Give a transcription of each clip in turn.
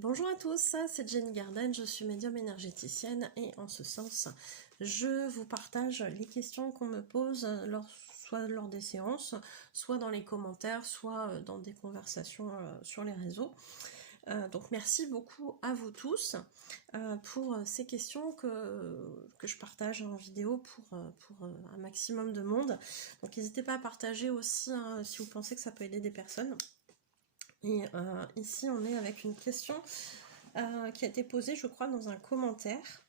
Bonjour à tous, c'est Jenny Garden, je suis médium énergéticienne et en ce sens, je vous partage les questions qu'on me pose soit lors des séances, soit dans les commentaires, soit dans des conversations sur les réseaux. Donc merci beaucoup à vous tous pour ces questions que je partage en vidéo pour un maximum de monde. Donc n'hésitez pas à partager aussi si vous pensez que ça peut aider des personnes. Et ici on est avec une question qui a été posée je crois dans un commentaire.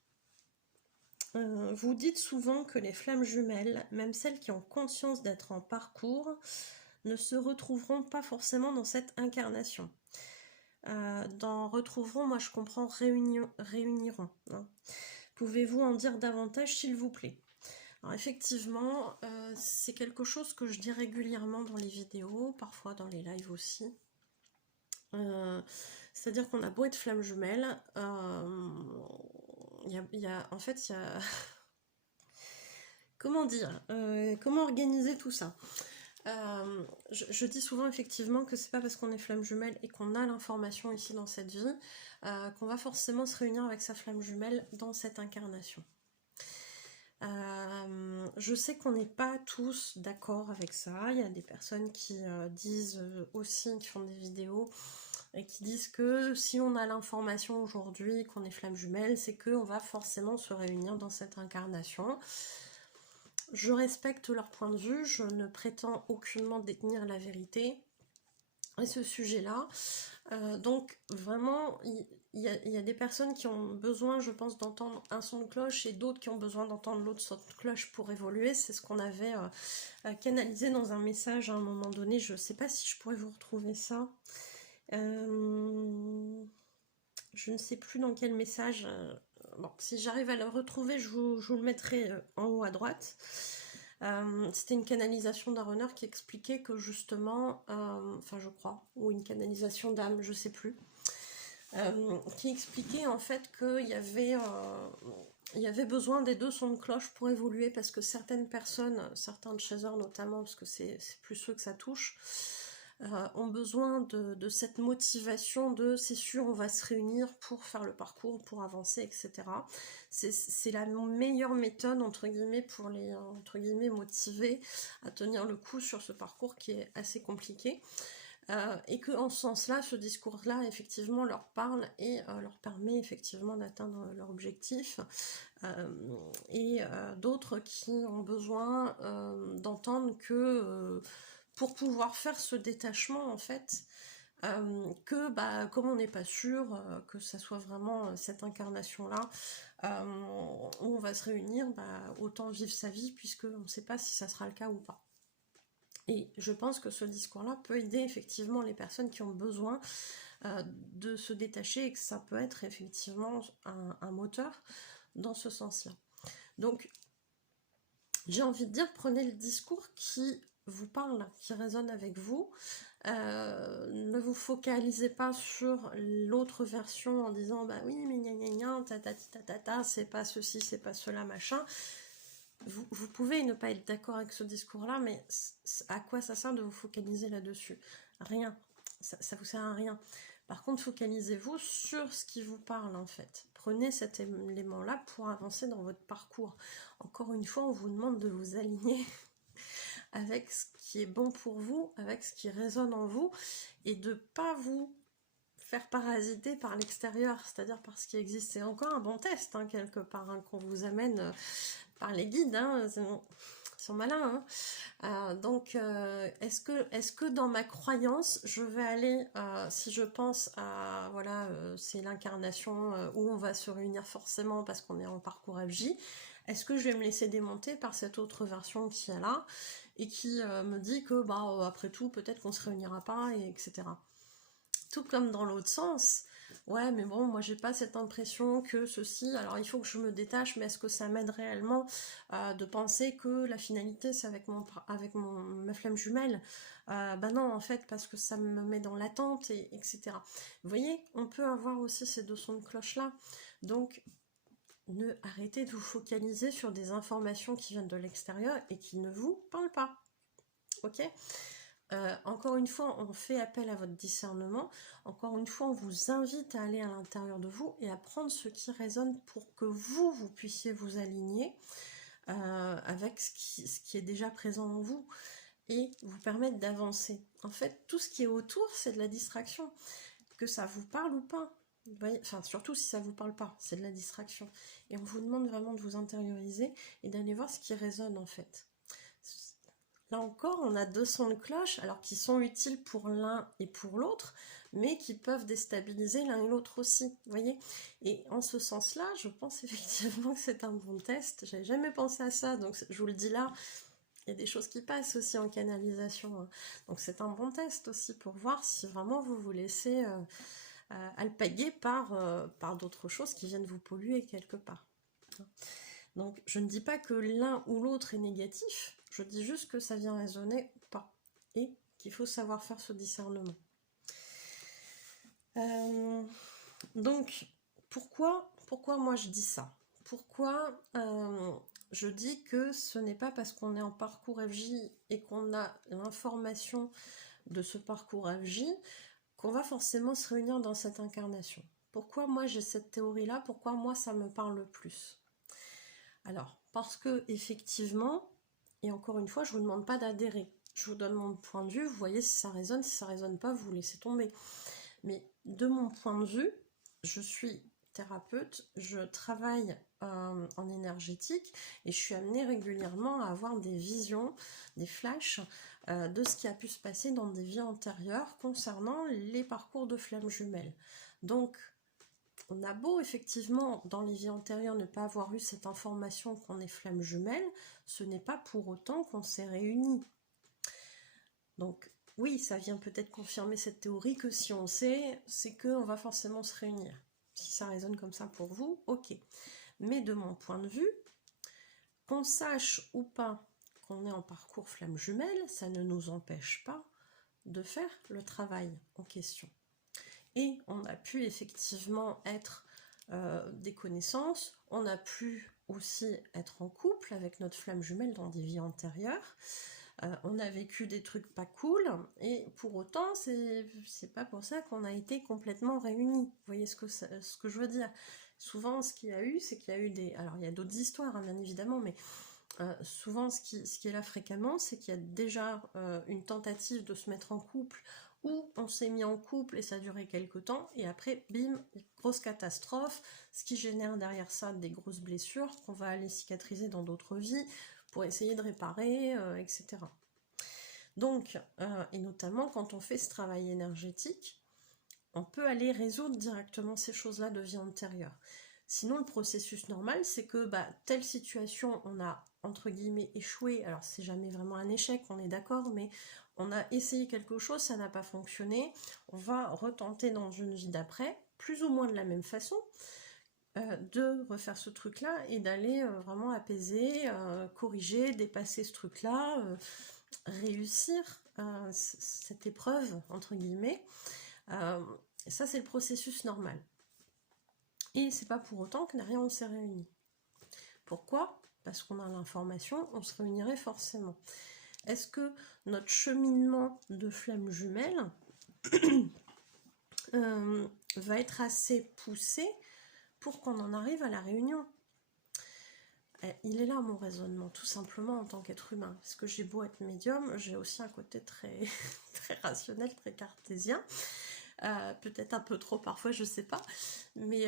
Vous dites souvent que les flammes jumelles, même celles qui ont conscience d'être en parcours, ne se retrouveront pas forcément dans cette incarnation. Dans retrouveront, moi je comprends réuniront. Hein. Pouvez-vous en dire davantage s'il vous plaît? Alors effectivement, c'est quelque chose que je dis régulièrement dans les vidéos, parfois dans les lives aussi. C'est-à-dire qu'on a beau être flammes jumelles, en fait, il y a... Comment dire, comment organiser tout ça? Je dis souvent effectivement que c'est pas parce qu'on est flamme jumelle et qu'on a l'information ici dans cette vie qu'on va forcément se réunir avec sa flamme jumelle dans cette incarnation. Je sais qu'on n'est pas tous d'accord avec ça. Il y a des personnes qui disent aussi, qui font des vidéos et qui disent que si on a l'information aujourd'hui qu'on est flamme jumelle, c'est qu'on va forcément se réunir dans cette incarnation. Je respecte leur point de vue, je ne prétends aucunement détenir la vérité à ce sujet-là. Donc vraiment, il y a des personnes qui ont besoin, je pense, d'entendre un son de cloche et d'autres qui ont besoin d'entendre l'autre son de cloche pour évoluer. C'est ce qu'on avait canalisé dans un message à un moment donné. Je ne sais pas si je pourrais vous retrouver ça. Je ne sais plus dans quel message. Bon, si j'arrive à le retrouver, je vous le mettrai en haut à droite. C'était une canalisation d'un runner qui expliquait que justement, enfin je crois, ou une canalisation d'âme, je sais plus, qui expliquait en fait qu'il y avait besoin des deux sons de cloche pour évoluer, parce que certaines personnes, certains de chasseurs notamment, parce que c'est plus ceux que ça touche, ont besoin de cette motivation de c'est sûr on va se réunir pour faire le parcours, pour avancer, etc. C'est la meilleure méthode entre guillemets pour les entre guillemets motivés à tenir le coup sur ce parcours qui est assez compliqué. Et que en ce sens-là, ce discours-là effectivement leur parle et leur permet effectivement d'atteindre leur objectif. Et d'autres qui ont besoin d'entendre que pour pouvoir faire ce détachement en fait, que bah, comme on n'est pas sûr que ça soit vraiment cette incarnation-là où on va se réunir, bah, autant vivre sa vie puisque on ne sait pas si ça sera le cas ou pas. Et je pense que ce discours-là peut aider effectivement les personnes qui ont besoin de se détacher et que ça peut être effectivement un moteur dans ce sens-là. Donc, j'ai envie de dire, prenez le discours qui vous parle, qui résonne avec vous. Ne vous focalisez pas sur l'autre version en disant bah oui mais gna gna gna ta c'est pas ceci, c'est pas cela, machin. Vous pouvez ne pas être d'accord avec ce discours-là, mais à quoi ça sert de vous focaliser là-dessus? Rien. Ça vous sert à rien. Par contre, focalisez-vous sur ce qui vous parle, en fait. Prenez cet élément-là pour avancer dans votre parcours. Encore une fois, on vous demande de vous aligner avec ce qui est bon pour vous, avec ce qui résonne en vous, et de ne pas vous faire parasiter par l'extérieur, c'est-à-dire par ce qui existe. C'est encore un bon test, hein, quelque part, hein, qu'on vous amène par les guides, hein, ils sont malins. Hein. Donc, est-ce que dans ma croyance, je vais aller, si je pense à, voilà, c'est l'incarnation où on va se réunir forcément parce qu'on est en parcours FJ, est-ce que je vais me laisser démonter par cette autre version qui est là et qui me dit que, bah, après tout, peut-être qu'on se réunira pas, et etc. Tout comme dans l'autre sens, ouais mais bon moi j'ai pas cette impression que ceci, alors il faut que je me détache, mais est-ce que ça m'aide réellement de penser que la finalité c'est avec ma flamme jumelle? Bah non en fait, parce que ça me met dans l'attente, et etc. Vous voyez, on peut avoir aussi ces deux sons de cloche là, donc arrêtez de vous focaliser sur des informations qui viennent de l'extérieur et qui ne vous parlent pas, ok? Encore une fois, on fait appel à votre discernement. Encore une fois, on vous invite à aller à l'intérieur de vous et à prendre ce qui résonne pour que vous puissiez vous aligner avec ce qui est déjà présent en vous et vous permettre d'avancer. En fait, tout ce qui est autour, c'est de la distraction. Que ça vous parle ou pas. Vous voyez, enfin, surtout si ça vous parle pas, c'est de la distraction. Et on vous demande vraiment de vous intérioriser et d'aller voir ce qui résonne en fait. Là encore, on a deux sons de cloche, alors qui sont utiles pour l'un et pour l'autre, mais qui peuvent déstabiliser l'un et l'autre aussi, vous voyez. Et en ce sens-là, je pense effectivement que c'est un bon test. J'avais jamais pensé à ça, donc je vous le dis là, il y a des choses qui passent aussi en canalisation, hein. Donc c'est un bon test aussi pour voir si vraiment vous vous laissez alpaguer par d'autres choses qui viennent vous polluer quelque part. Donc je ne dis pas que l'un ou l'autre est négatif, je dis juste que ça vient résonner ou pas, et qu'il faut savoir faire ce discernement. Donc pourquoi moi je dis ça? Pourquoi je dis que ce n'est pas parce qu'on est en parcours FJ et qu'on a l'information de ce parcours FJ qu'on va forcément se réunir dans cette incarnation? Pourquoi moi j'ai cette théorie-là? Pourquoi moi ça me parle plus? Alors, parce que effectivement, et encore une fois, je vous demande pas d'adhérer. Je vous donne mon point de vue, vous voyez si ça résonne, si ça résonne pas, vous laissez tomber. Mais de mon point de vue, je suis thérapeute, je travaille en énergétique et je suis amenée régulièrement à avoir des visions, des flashs de ce qui a pu se passer dans des vies antérieures concernant les parcours de flammes jumelles. Donc, on a beau effectivement dans les vies antérieures ne pas avoir eu cette information qu'on est flamme jumelle, ce n'est pas pour autant qu'on s'est réunis. Donc oui, ça vient peut-être confirmer cette théorie que si on sait, c'est qu'on va forcément se réunir. Si ça résonne comme ça pour vous, ok. Mais de mon point de vue, qu'on sache ou pas qu'on est en parcours flamme jumelle, ça ne nous empêche pas de faire le travail en question. Et on a pu effectivement être des connaissances, on a pu aussi être en couple avec notre flamme jumelle dans des vies antérieures, on a vécu des trucs pas cool, et pour autant, c'est pas pour ça qu'on a été complètement réunis. Vous voyez ce que je veux dire? Souvent, ce qu'il y a eu, c'est qu'il y a eu des... Alors, il y a d'autres histoires, hein, bien évidemment, mais souvent, ce qui est là fréquemment, c'est qu'il y a déjà une tentative de se mettre en couple, où on s'est mis en couple et ça a duré quelques temps, et après, bim, grosse catastrophe, ce qui génère derrière ça des grosses blessures qu'on va aller cicatriser dans d'autres vies, pour essayer de réparer, etc. Donc, et notamment quand on fait ce travail énergétique, on peut aller résoudre directement ces choses-là de vie antérieure. Sinon, le processus normal, c'est que telle situation, on a entre guillemets échoué, alors c'est jamais vraiment un échec, on est d'accord, mais on a essayé quelque chose, ça n'a pas fonctionné, on va retenter dans une vie d'après, plus ou moins de la même façon, de refaire ce truc-là et d'aller vraiment apaiser, corriger, dépasser ce truc-là, réussir cette épreuve, entre guillemets. Ça, c'est le processus normal. Et c'est pas pour autant que derrière on s'est réunis. Pourquoi? Parce qu'on a l'information, on se réunirait forcément. Est-ce que notre cheminement de flamme jumelle va être assez poussé pour qu'on en arrive à la réunion? Il est là mon raisonnement, tout simplement en tant qu'être humain. Parce que j'ai beau être médium, j'ai aussi un côté très, très rationnel, très cartésien. Peut-être un peu trop parfois, je sais pas. Mais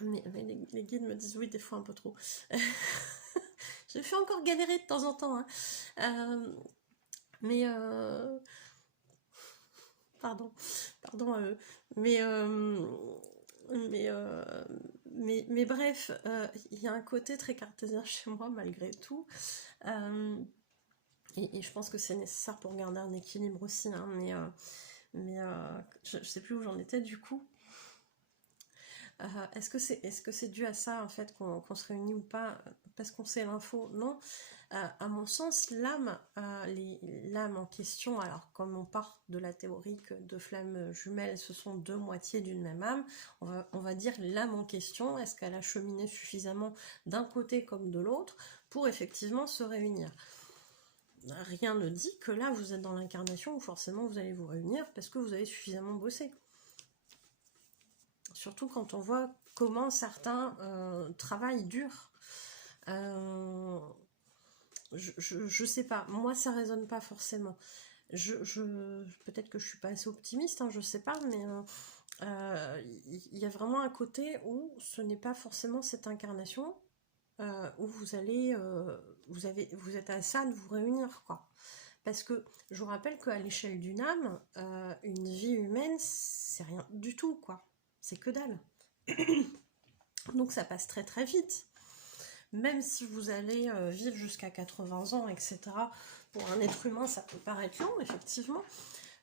les guides me disent oui, des fois un peu trop. J'ai fait encore galérer de temps en temps. Hein. Pardon à eux. Mais bref, il y a un côté très cartésien chez moi malgré tout. Et je pense que c'est nécessaire pour garder un équilibre aussi. Hein, mais je sais plus où j'en étais du coup. Est-ce que c'est dû à ça en fait qu'on se réunit ou pas parce qu'on sait l'info? Non. À mon sens, l'âme en question, alors comme on part de la théorie que deux flammes jumelles, ce sont deux moitiés d'une même âme, on va dire l'âme en question, est-ce qu'elle a cheminé suffisamment d'un côté comme de l'autre pour effectivement se réunir? rien ne dit que là, vous êtes dans l'incarnation où forcément vous allez vous réunir parce que vous avez suffisamment bossé. Surtout quand on voit comment certains travaillent dur. Je sais pas, moi ça résonne pas forcément. Peut-être que je suis pas assez optimiste, hein, je sais pas, mais y a vraiment un côté où ce n'est pas forcément cette incarnation où vous allez, vous êtes à ça de vous réunir, quoi. Parce que je vous rappelle qu'à l'échelle d'une âme, une vie humaine, c'est rien du tout, quoi. C'est que dalle. Donc ça passe très très vite. Même si vous allez vivre jusqu'à 80 ans, etc., pour un être humain, ça peut paraître long, effectivement.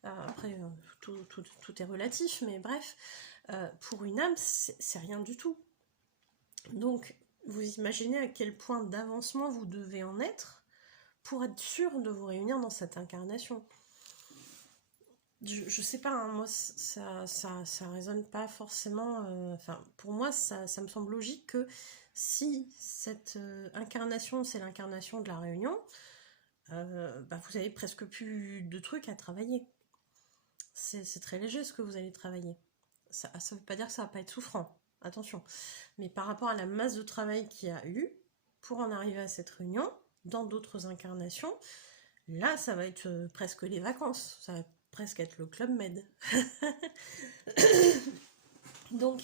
Après, tout est relatif, mais bref, pour une âme, c'est rien du tout. Donc, vous imaginez à quel point d'avancement vous devez en être pour être sûr de vous réunir dans cette incarnation. Je sais pas, hein, moi ça résonne pas forcément. Enfin, pour moi, ça me semble logique que si cette incarnation, c'est l'incarnation de la réunion, bah, vous avez presque plus de trucs à travailler. C'est très léger ce que vous allez travailler. Ça veut pas dire que ça va pas être souffrant, attention. Mais par rapport à la masse de travail qu'il y a eu, pour en arriver à cette réunion, dans d'autres incarnations, là, ça va être presque les vacances. Ça va presque être le Club Med. Donc,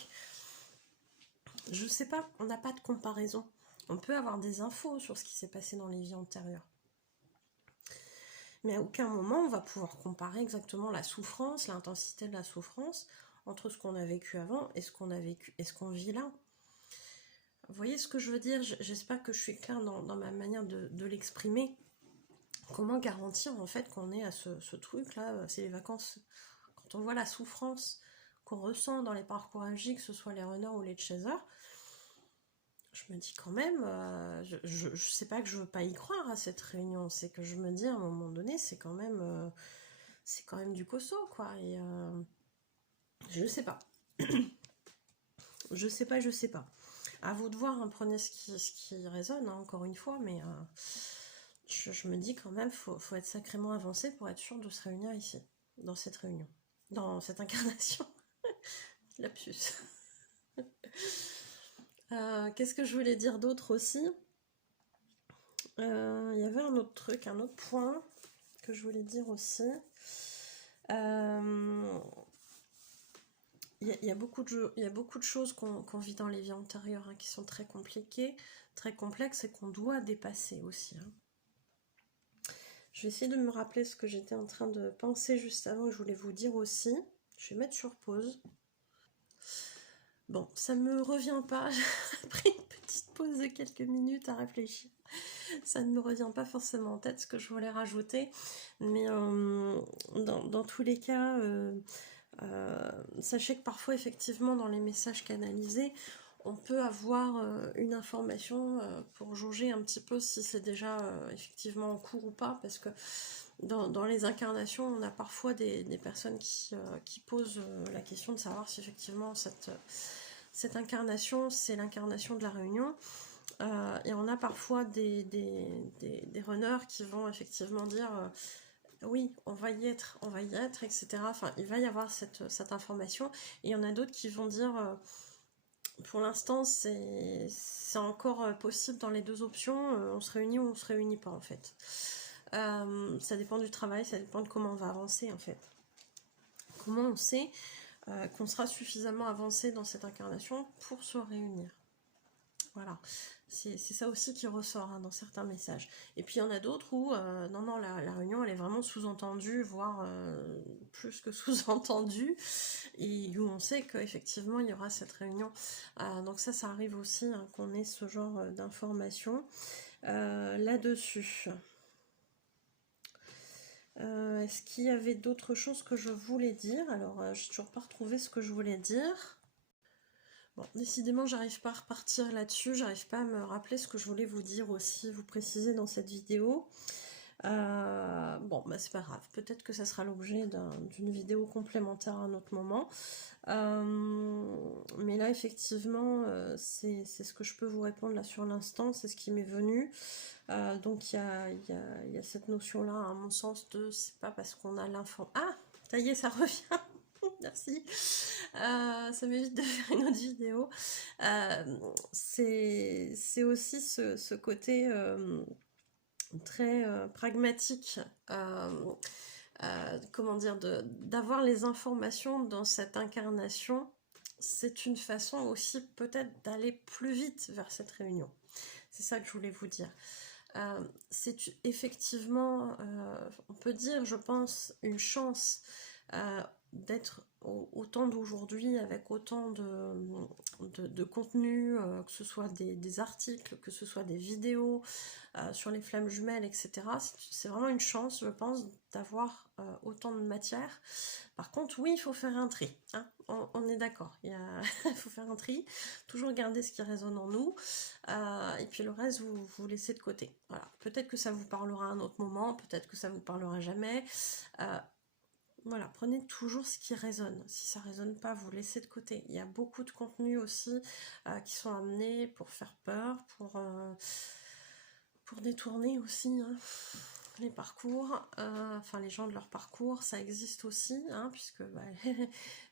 je sais pas, on n'a pas de comparaison. On peut avoir des infos sur ce qui s'est passé dans les vies antérieures. Mais à aucun moment, on va pouvoir comparer exactement la souffrance, l'intensité de la souffrance, entre ce qu'on a vécu avant et ce qu'on a vécu et ce qu'on vit là. Vous voyez ce que je veux dire? J'espère que je suis claire dans ma manière de l'exprimer. Comment garantir en fait qu'on est à ce truc là, c'est les vacances. Quand on voit la souffrance qu'on ressent dans les parcours AJ, que ce soit les runners ou les chasers, je me dis quand même, je sais pas que je veux pas y croire à cette réunion, c'est que je me dis à un moment donné, c'est quand même du costaud, quoi. Et je sais pas. Je sais pas. À vous de voir, hein, prenez ce qui résonne, hein, encore une fois, mais je me dis quand même, faut être sacrément avancé pour être sûr de se réunir ici, dans cette réunion, dans cette incarnation. Lapsus. Qu'est-ce que je voulais dire d'autre aussi? Il y avait un autre truc, un autre point que je voulais dire aussi. Il y a beaucoup de choses qu'on vit dans les vies antérieures, hein, qui sont très compliquées, très complexes et qu'on doit dépasser aussi. Hein. Je vais essayer de me rappeler ce que j'étais en train de penser juste avant que je voulais vous dire aussi. Je vais mettre sur pause. Bon, ça me revient pas. J'ai pris une petite pause de quelques minutes à réfléchir. Ça ne me revient pas forcément en tête ce que je voulais rajouter. Mais dans tous les cas, sachez que parfois, effectivement, dans les messages canalisés, on peut avoir une information pour jauger un petit peu si c'est déjà effectivement en cours ou pas, parce que dans les incarnations, on a parfois des personnes qui posent la question de savoir si effectivement cette incarnation, c'est l'incarnation de la réunion. Et on a parfois des runners qui vont effectivement dire oui, on va y être, etc. Enfin, il va y avoir cette information. Et il y en a d'autres qui vont dire pour l'instant, c'est encore possible dans les deux options, on se réunit ou on se réunit pas en fait. Ça dépend du travail, ça dépend de comment on va avancer en fait. Comment on sait qu'on sera suffisamment avancé dans cette incarnation pour se réunir. Voilà, c'est ça aussi qui ressort hein, dans certains messages. Et puis il y en a d'autres où, non, la réunion elle est vraiment sous-entendue, voire plus que sous-entendue, et où on sait qu'effectivement il y aura cette réunion. Donc ça arrive aussi hein, qu'on ait ce genre d'informations là-dessus. Est-ce qu'il y avait d'autres choses que je voulais dire? Alors, j'ai toujours pas retrouvé ce que je voulais dire. Bon, décidément, j'arrive pas à repartir là-dessus, j'arrive pas à me rappeler ce que je voulais vous dire aussi, vous préciser dans cette vidéo. Bon, bah c'est pas grave. Peut-être que ça sera l'objet d'une vidéo complémentaire à un autre moment. Mais là, effectivement, c'est ce que je peux vous répondre là sur l'instant. C'est ce qui m'est venu. Donc, il y a cette notion-là, à mon sens, de c'est pas parce qu'on a l'info. Ah, ça y est, ça revient. Merci. Ça m'évite de faire une autre vidéo. C'est aussi ce côté très pragmatique, comment dire, d'avoir les informations dans cette incarnation. C'est une façon aussi peut-être d'aller plus vite vers cette réunion. C'est ça que je voulais vous dire. C'est effectivement, on peut dire, je pense, une chance d'être au temps d'aujourd'hui avec autant de contenu, que ce soit des articles, que ce soit des vidéos sur les flammes jumelles, etc. C'est vraiment une chance, je pense, d'avoir autant de matière. Par contre, oui, il faut faire un tri, hein, on est d'accord, il faut faire un tri, toujours garder ce qui résonne en nous, et puis le reste, vous laissez de côté. Voilà. Peut-être que ça vous parlera à un autre moment, peut-être que ça vous parlera jamais. Voilà, prenez toujours ce qui résonne. Si ça résonne pas, vous laissez de côté. Il y a beaucoup de contenus aussi qui sont amenés pour faire peur, pour détourner aussi, hein, les parcours, enfin les gens de leur parcours, ça existe aussi, hein, puisque bah,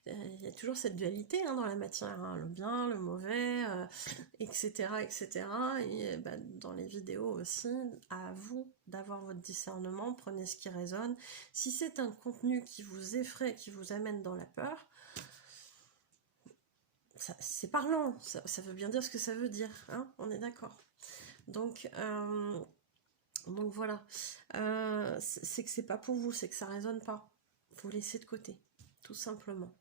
il y a toujours cette dualité, hein, dans la matière, hein, le bien, le mauvais, etc., etc. Et bah, dans les vidéos aussi, à vous d'avoir votre discernement, prenez ce qui résonne. Si c'est un contenu qui vous effraie, qui vous amène dans la peur, c'est parlant, ça veut bien dire ce que ça veut dire, hein, on est d'accord. Donc voilà, c'est que c'est pas pour vous, c'est que ça résonne pas. Vous laissez de côté, tout simplement.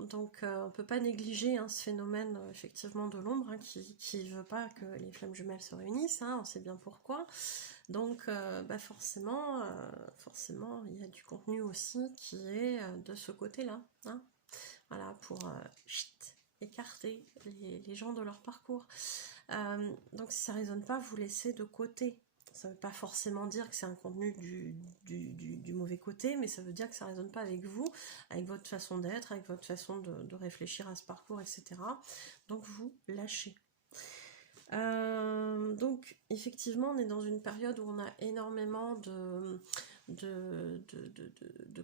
Donc on peut pas négliger, hein, ce phénomène effectivement de l'ombre, hein, qui veut pas que les flammes jumelles se réunissent, hein, on sait bien pourquoi. Donc bah forcément il y a du contenu aussi qui est de ce côté-là, hein. Voilà, pour écarter les gens de leur parcours. Donc si ça ne résonne pas, vous laissez de côté. Ça ne veut pas forcément dire que c'est un contenu du mauvais côté, mais ça veut dire que ça ne résonne pas avec vous, avec votre façon d'être, avec votre façon de réfléchir à ce parcours, etc. Donc vous lâchez. Donc effectivement, on est dans une période où on a énormément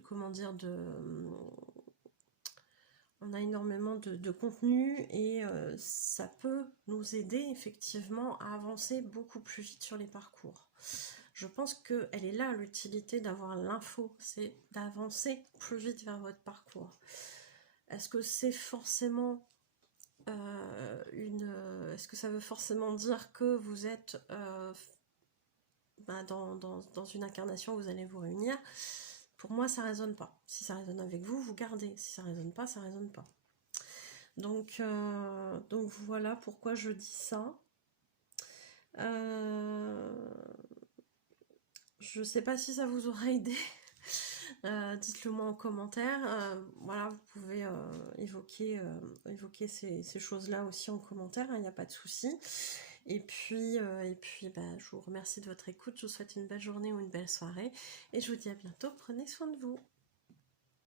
comment dire, on a énormément de contenu et ça peut nous aider effectivement à avancer beaucoup plus vite sur les parcours. Je pense qu'elle est là l'utilité d'avoir l'info, c'est d'avancer plus vite vers votre parcours. Est-ce que c'est forcément est-ce que ça veut forcément dire que vous êtes dans une incarnation, vous allez vous réunir? Pour moi, ça résonne pas. Si ça résonne avec vous, vous gardez. Si ça résonne pas, ça résonne pas. Donc voilà pourquoi je dis ça. Je sais pas si ça vous aura aidé. Dites-le moi en commentaire. Voilà, vous pouvez évoquer ces choses-là aussi en commentaire, il n'y a pas de souci. Et puis bah, je vous remercie de votre écoute. Je vous souhaite une belle journée ou une belle soirée. Et je vous dis à bientôt. Prenez soin de vous.